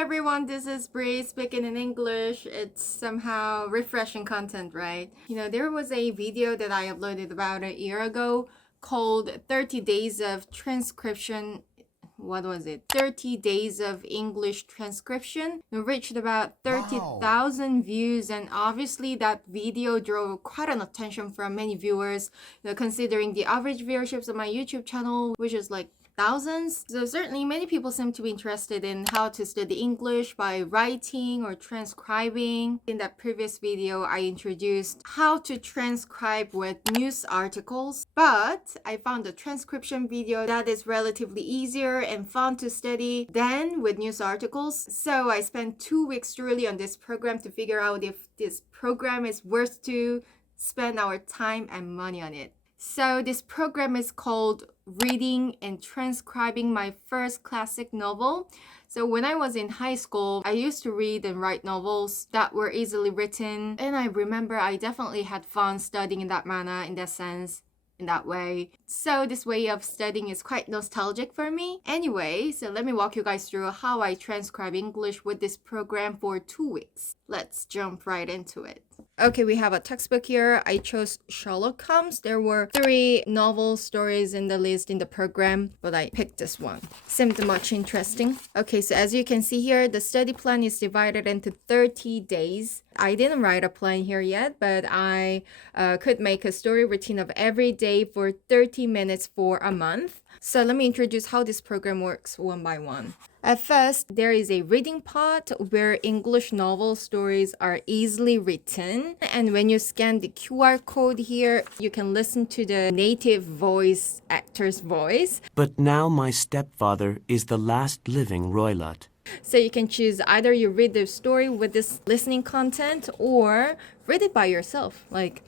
everyone, this is Bree speaking in English. It's somehow refreshing content, right? There was a video that I uploaded about a year ago called 30 Days of Transcription. What was it? 30 Days of English Transcription. It reached about 30,000 views, and obviously that video drew quite an attention from many viewers, considering the average viewerships of my YouTube channel, which is like thousands. So certainly many people seem to be interested in how to study English by writing or transcribing. In that previous video, I introduced how to transcribe with news articles, but I found a transcription video that is relatively easier and fun to study than with news articles. So I spent 2 weeks truly on this program to figure out if this program is worth to spend our time and money on it. So this program is called Reading and Transcribing My First Classic Novel. So when I was in high school, I used to read and write novels that were easily written. And I remember I definitely had fun studying in that manner, in that sense, in that way. So this way of studying is quite nostalgic for me. Anyway, so let me walk you guys through how I transcribe English with this program for 2 weeks. Let's jump right into it. Okay, we have a textbook here. I chose Sherlock Holmes. There were 3 novel stories in the list in the program, but I picked this one. Seemed much interesting. Okay, so as you can see here, the study plan is divided into 30 days. I didn't write a plan here yet, but I could make a story routine of every day for 30 minutes for a month. So let me introduce how this program works one by one. At first, there is a reading part where English novel stories are easily written. And when you scan the QR code here, you can listen to the native voice actor's voice. But now my stepfather is the last living Roylott. So you can choose either you read the story with this listening content or read it by yourself. Like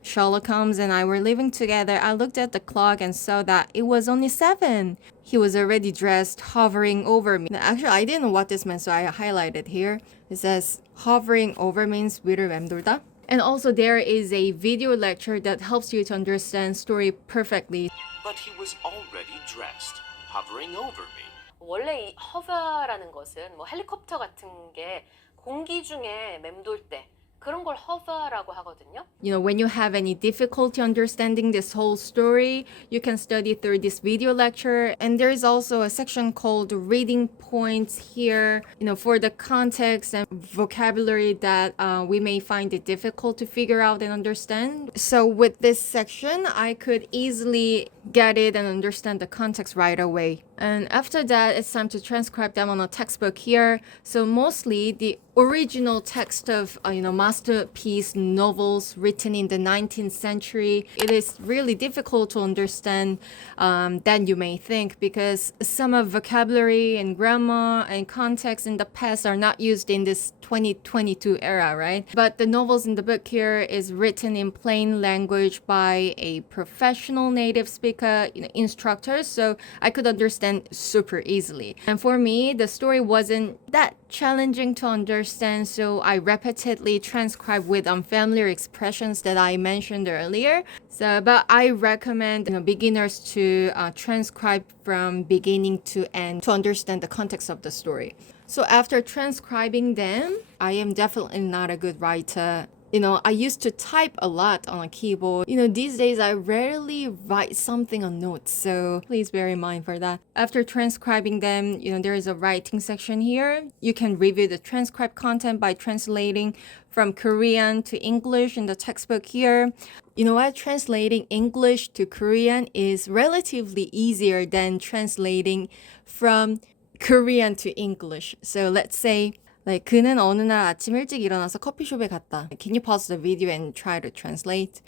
Sherlock Holmes and I were living together. I looked at the clock and saw that it was only 7. He was already dressed, hovering over me. Actually, I didn't know what this meant, so I highlighted here. It says hovering over means 위를 맴돌다. And also there is a video lecture that helps you to understand story perfectly. But he was already dressed, hovering over me. 원래 이 hover라는 것은 뭐 헬리콥터 같은 게 공기 중에 맴돌 때 그런 걸 hover라고 하거든요. When you have any difficulty understanding this whole story, you can study through this video lecture. And there is also a section called reading points here, for the context and vocabulary that we may find it difficult to figure out and understand. So with this section, I could easily get it and understand the context right away. And after that, it's time to transcribe them on a textbook here. So mostly the original text of masterpiece novels written in the 19th century, it is really difficult to understand than you may think, because some of vocabulary and grammar and context in the past are not used in this 2022 era, right? But the novels in the book here is written in plain language by a professional native speaker instructor, so I could understand super easily. And for me, the story wasn't that challenging to understand, so I repeatedly transcribe with unfamiliar expressions that I mentioned earlier. But I recommend beginners to transcribe from beginning to end to understand the context of the story. So after transcribing them, I am definitely not a good writer. I used to type a lot on a keyboard. These days I rarely write something on notes, so please bear in mind for that. After transcribing them, there is a writing section here. You can review the transcribed content by translating from Korean to English in the textbook here. You know what? Translating English to Korean is relatively easier than translating from Korean to English. So let's say 그는 어느 날 아침 일찍 일어나서 커피숍에 갔다. Can you pause the video and try to translate?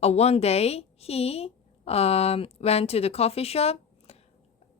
One day, he went to the coffee shop,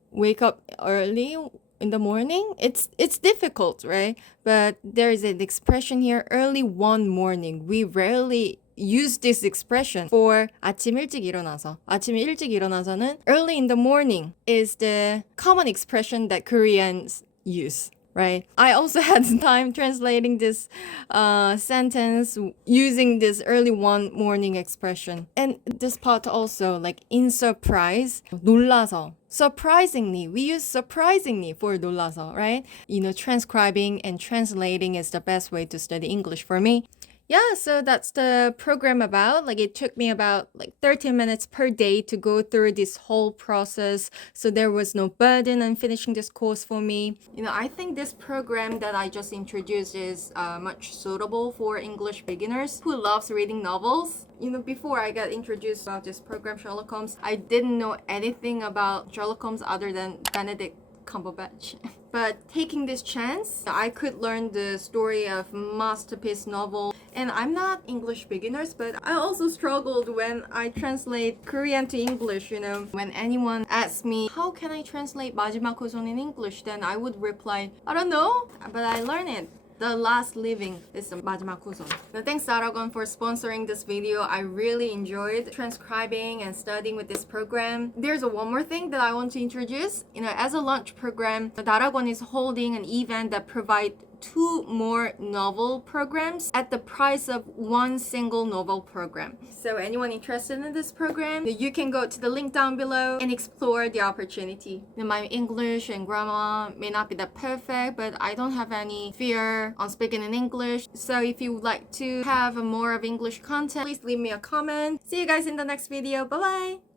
wake up early in the morning. It's difficult, right? But there is an expression here, early one morning. We rarely use this expression for 아침 일찍 일어나서. 아침 일찍 일어나서는 early in the morning is the common expression that Koreans use. right? I also had time translating this sentence using this early one morning expression. And this part also, like in surprise, 놀라서. Surprisingly, we use surprisingly for 놀라서, right? You know, transcribing and translating is the best way to study English for me. Yeah, so that's the program about. Like it took me about like 30 minutes per day to go through this whole process. So there was no burden on finishing this course for me. You know, I think this program that I just introduced is much suitable for English beginners who loves reading novels. You know, before I got introduced about this program, Sherlock Holmes, I didn't know anything about Sherlock Holmes other than Benedict Cumberbatch. But taking this chance, I could learn the story of masterpiece novel. And I'm not English beginners, but I also struggled when I translate Korean to English, you know. When anyone asks me, how can I translate 마지막 호선 in English? Then I would reply, I don't know, but I learned it. The last living is the 마지막 호선. Now, thanks Darakon for sponsoring this video. I really enjoyed transcribing and studying with this program. There's one more thing that I want to introduce. You know, as a launch program, Darakon is holding an event that provides 2 more novel programs at the price of 1 single novel program. So anyone interested in this program, you can go to the link down below and explore the opportunity. My English and grammar may not be that perfect, but I don't have any fear on speaking in English. So if you would like to have more of English content, please leave me a comment. See you guys in the next video. Bye bye!